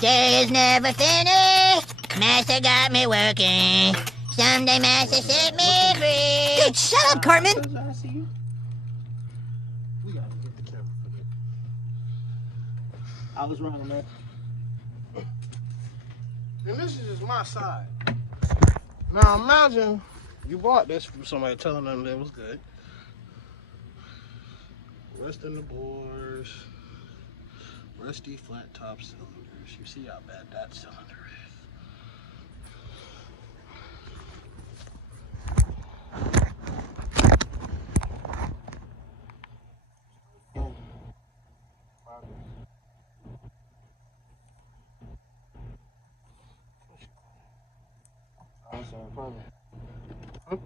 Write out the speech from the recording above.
Day is never finished. Master got me working. Someday Master set me free. Dude, shut up, Cartman. I see you. We gotta get the camera for this. I was wrong, man. And this is just my side. Now imagine you bought this from somebody telling them that it was good. Rest in the bores. Rusty flat top cylinders. You see how bad that cylinder is. Huh?